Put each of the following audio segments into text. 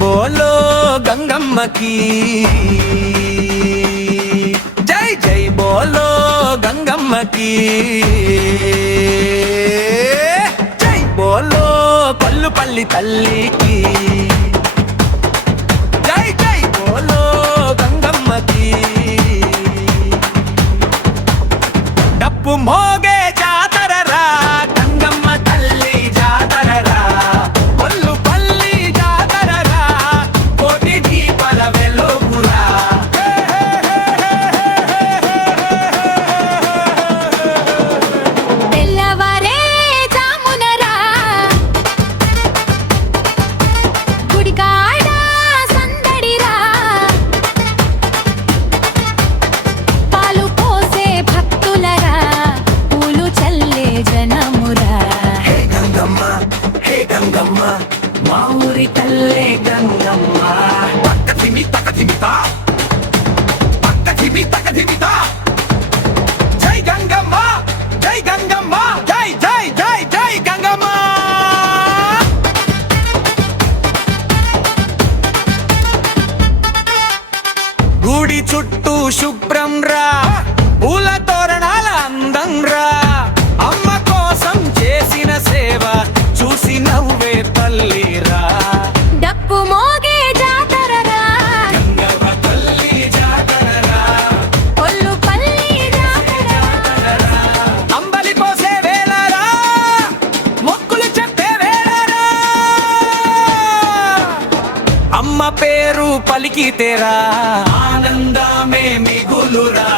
బోలో గంగమ్మకి జై జై బోలో గంగమ్మకి జై బోలో కొల్లుపల్లి తల్లికి జై జై బోలో గంగమ్మకి డప్పు మోగే జాతరరా గంగమ్మ తల్లి జాతరరా కొల్లుపల్లి జాతరరా కోటి దీపాల వెలుగురా తెల్లవారే జామునరా గుడికాడ సందడిరా పాలు పోసే భక్తులరా పూలు చల్లే జనమురా హే గంగమ్మ మా ఊరి తల్లే గంగమ్మ తక్కతిమి తక్కతిమితా తక్కతిమి తక్కతిమితా జై గంగమ్మ జై గంగమ్మ జై జై జై జై గంగమ్మ గుడి చుట్టూ శుభ్రం రా పూల తోరణాల అందం రా అమ్మ కోసం చేసిన సేవ చూసి నవ్వే తల్లిరా డప్పు మోగే జాతరరా గంగవ్వ తల్లి జాతరరా కొల్లుపల్లి జాతరరా అంబలి పోసే వేళరా మొక్కులు చెప్పే వేళరా అమ్మ పేరు పలికితేరా ఆనందమే మిగులురా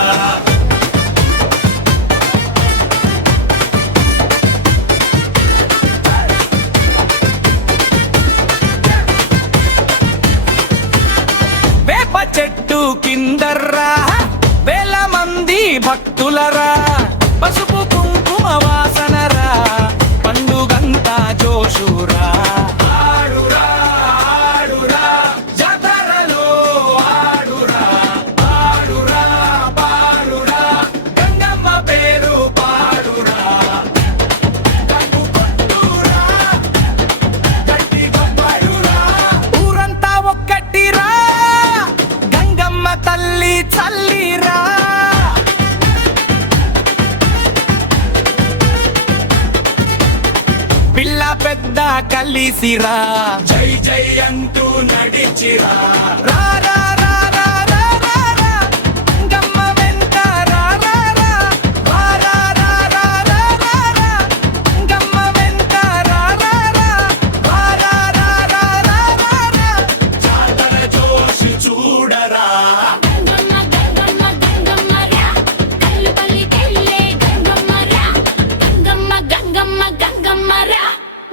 వేప చెట్టు కిందర్రా వేల మంది భక్తులరా పసుపు కుంకుమ వాసనరా పండుగంతా జోషురా ఆడురా ఆడురా జాతరలో ఆడురా ఆడురా పాడురా గంగమ్మ పేరు పాడురా గంగు కొట్టురా గట్టి బొబ్బరురా ఊరంతా ఒక్కటిరా గంగమ్మ తల్లి చల్లిరా పిల్ల పెద్ద కలిసిరా జై జై అంటూ నడిచిరా రా రా రా రా రా రా రా గంగమ్మ వెంట రా రా రా రా రా రా రా రా రా రా గంగమ్మ వెంట రా రా రా రా రా రా రా రా రా రా జాతర జోష్ చూడరా గంగమ్మ గంగమ్మ గంగమ్మరా కల్లుపల్లి తెల్లే గంగమ్మరా గంగమ్మ గంగమ్మ గంగమ్మరా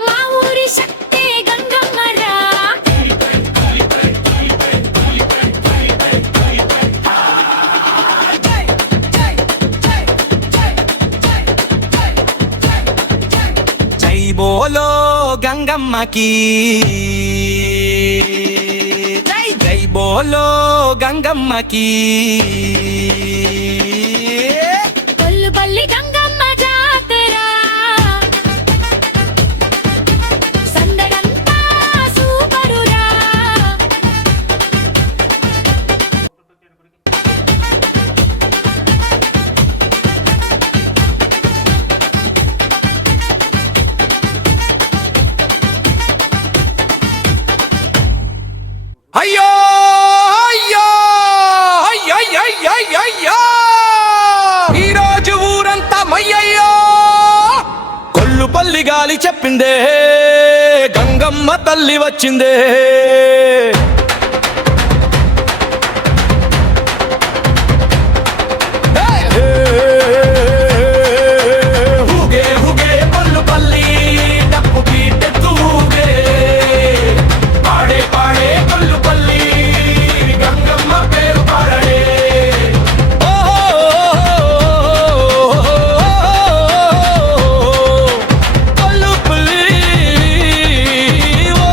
మా ఊరి శక్తి గంగమ్మరా జై జై జై జై జై జై జై జై జై బోలో గంగమ్మకి జై జై బోలో గంగమ్మకి కొల్లుపల్లి గంగమ్మ జాతర సందడంతా సూపరురా అయ్యో అయ్యో అయ్యో ఈరోజు ఊరంతా మయ్యయ్యో కొల్లుపల్లి గాలి చెప్పిందే గంగమ్మ తల్లి వచ్చిందే హూగే హూగే కొల్లుపల్లి డప్పు బీటెత్తు హూగే పాడే పాడే కొల్లుపల్లి గంగమ్మ పేరు పాడడే కొల్లుపల్లి ఓ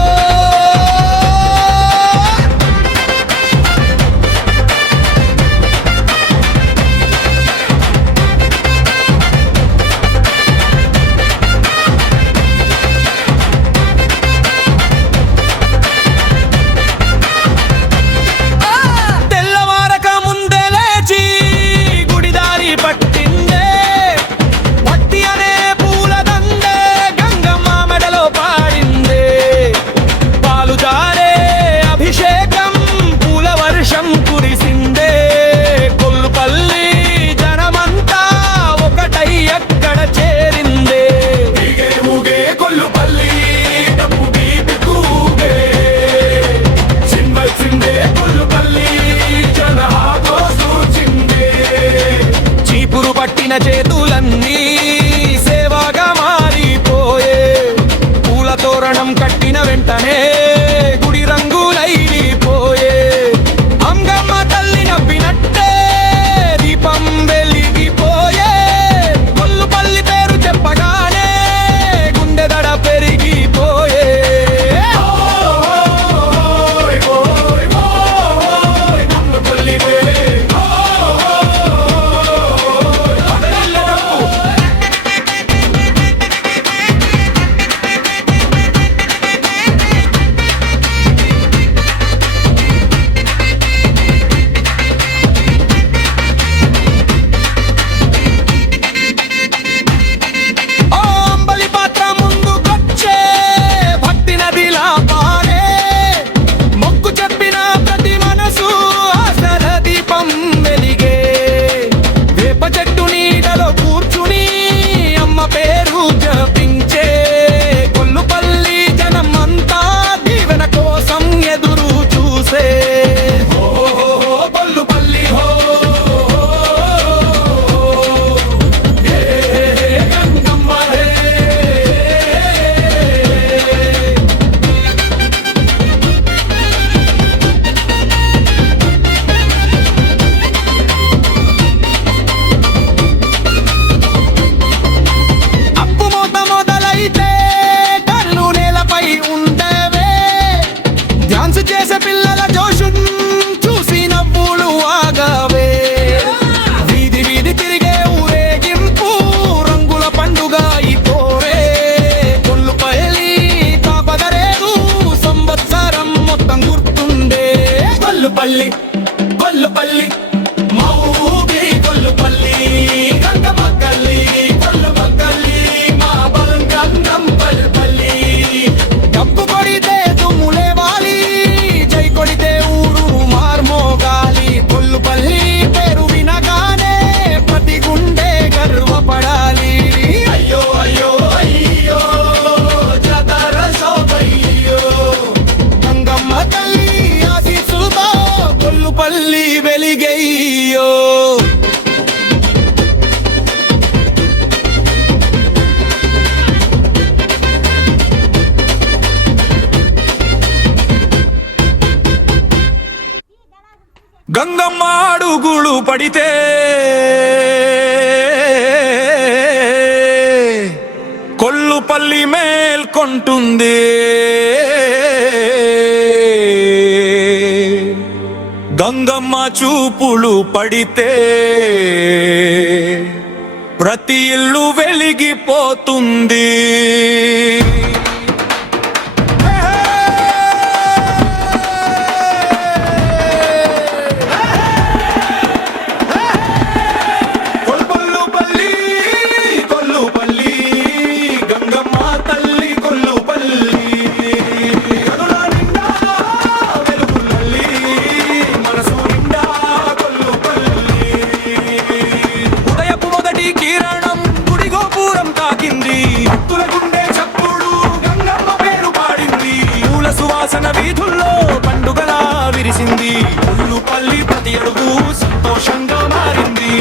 కొల్లుపల్లి కొల్లుపల్లి మౌగి కొల్లుపల్లి గంగమ్మ గల్లి కొల్లుమ గల్లి మా బలం గంగంపల్లి డప్పు కొడితే దుమ్ములే వాలి జై కొడితే ఊరు మార్మోగాలి కొల్లుపల్లి పేరు వినగానే ప్రతి గుండె గర్వపడాలి అయ్యో అయ్యో అయ్యో జాతర సోపయ్యో గంగమ్మ తల్లి ఆశీస్సులతో కొల్లుపల్లి వెలిగయ్యో గంగమ్మ అడుగులు పడితే కొల్లుపల్లి మేల్కొంటుంది గంగమ్మ చూపులు పడితే ప్రతి ఇల్లు వెలిగిపోతుంది కొల్లుపల్లి కొల్లుపల్లి గంగమ్మ తల్లి కొల్లుపల్లి కనుల నిండా వెలుగులల్లి మనసు నిండా కొల్లుపల్లి ఉదయపు మొదటి కిరణం గుడి గోపురం తాకింది భక్తుల గుండె చప్పుడు గంగమ్మ పేరు పాడింది పూల సువాసన వీధుల్లో పండుగలా విరిసింది కొల్లుపల్లి ప్రతి అడుగు సంతోషంగా మారింది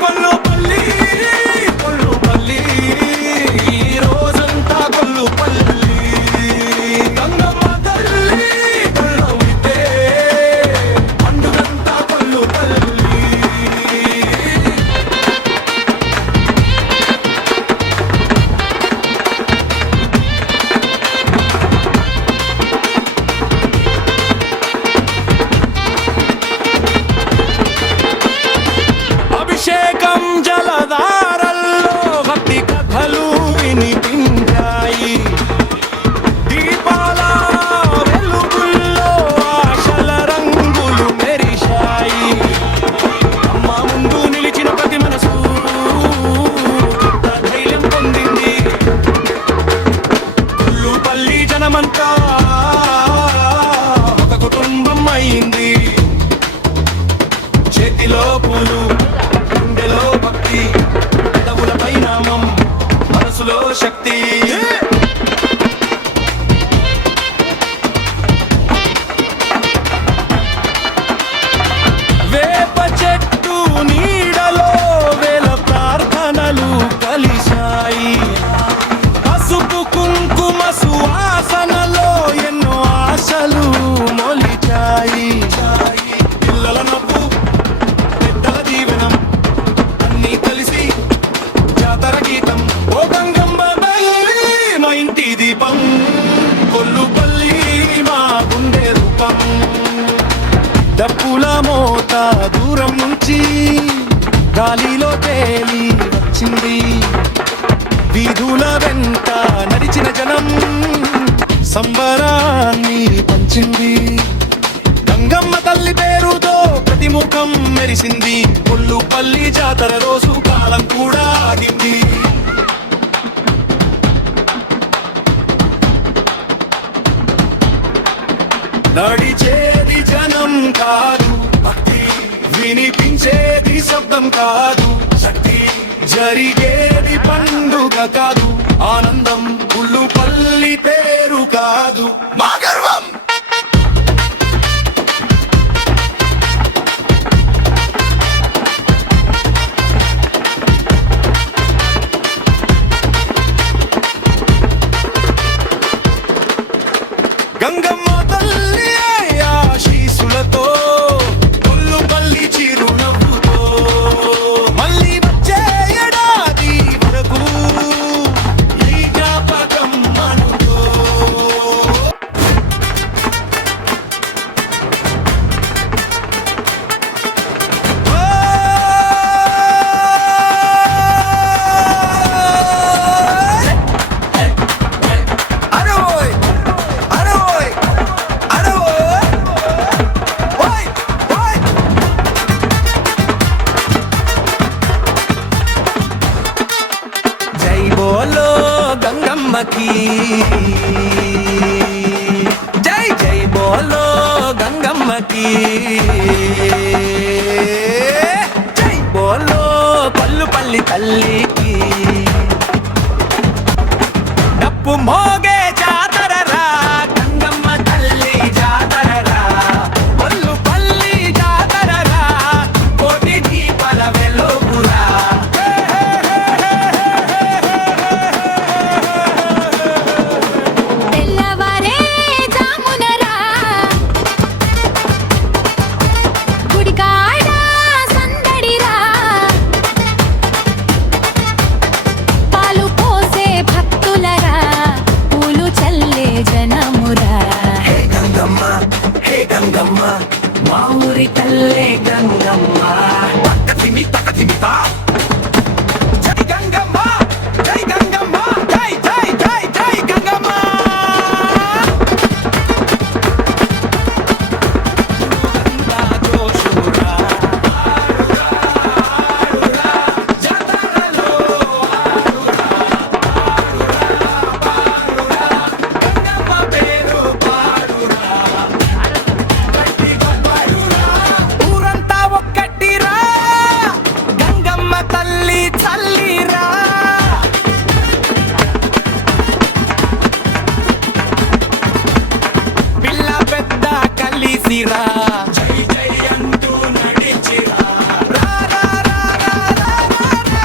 కొల్లుపల్లి కొల్లుపల్లి ఈ రోజంతా కొల్లుపల్లి గంగమ్మ తల్లి కొల్లువితే పండుగంతా కొల్లుపల్లి అభిషేకం జలధారల్లో భక్తి కథలు వినిపించాయి దీపాల వెలుగుల్లో ఆశల రంగులు మెరిశాయి అమ్మ ముందు నిలిచిన ప్రతి మనసు కొత్త ధైర్యం పొందింది కొల్లుపల్లి జనమంతా ఒక కుటుంబం అయింది చేతిలో పూలు గుండెలో భక్తి పెదవులపై నామం మనసులో శక్తి వేప చెట్టు నీడలో వేల ప్రార్థనలు కలిశాయి పసుపు కుంకుమ సువాసనలో ఎన్నో ఆశలు మొలిచాయి పిల్లల నవ్వు పెద్దల దీవెనం అన్నీ కలిసి జాతర గీతం ఓ గంగమ్మ తల్లి మా ఇంటి దీపం కొల్లుపల్లి మా గుండె రూపం డప్పుల మోత దూరం నుంచి గాలిలో తేలి వచ్చింది వీధుల వెంట నడిచిన జనం సంబరాన్ని పంచింది గంగమ్మ తల్లి పేరుతో ప్రతి ముఖం మెరిసింది కొల్లుపల్లి జాతర రోజు కాలం కూడా ఆగింది నడిచేది జనం కాదు భక్తి వినిపించేది శబ్దం కాదు శక్తి జరిగేది పండుగ కాదు ఆనందం కొల్లుపల్లి పేరు కాదు మా గర్వం గంగమ్మ తల్లి ఆశీస్సులతో కొల్లుపల్లి చిరునవ్వుతో మళ్ళీ వచ్చే ఏడాది వరకు ఈ జ్ఞాపకం జై జై బోలో గంగమ్మకి జై బోలో కొల్లుపల్లి తల్లికి డప్పు మోగే జాతరరా గంగమ్మ తల్లి జాతరరా కొల్లుపల్లి జాతరరా కోటి దీపాల వెలుగురా తెల్లవారే జామునరా గుడికాడ సందడిరా పాలు పోసే భక్తులరా పూలు చల్లే జనమురా హే గంగమ్మ మా ఊరి తల్లే గంగమ్మ తక్కతిమితా జై గంగమ్మ జై గంగమ్మ జై జై జై జై గంగమ్మ గంగా జోషురా జాతరలో గంగమ్మ పేరు పాడురా ఊరంతా ఒక్కటిరా గంగమ్మ తల్లి చల్లిరా పిల్ల పెద్ద కలిసిరా జై జై అంటూ నడిచిరా రా రా రా రా రా రా రా.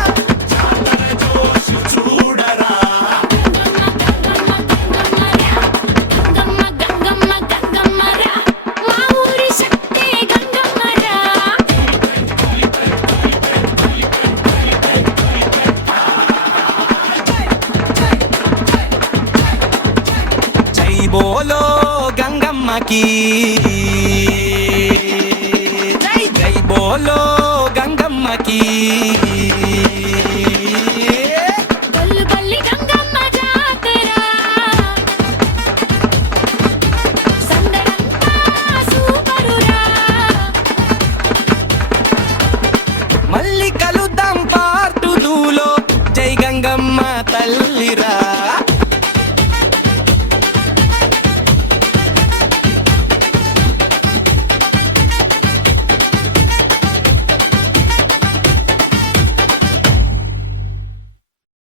జాతర జోషు చూడరా గంగమ్మ గంగమ్మ గంగమ్మరా మా ఊరి శక్తి గంగమ్మరా జై బోలో గంగమ్మకి జై జై బోలో గంగమ్మకి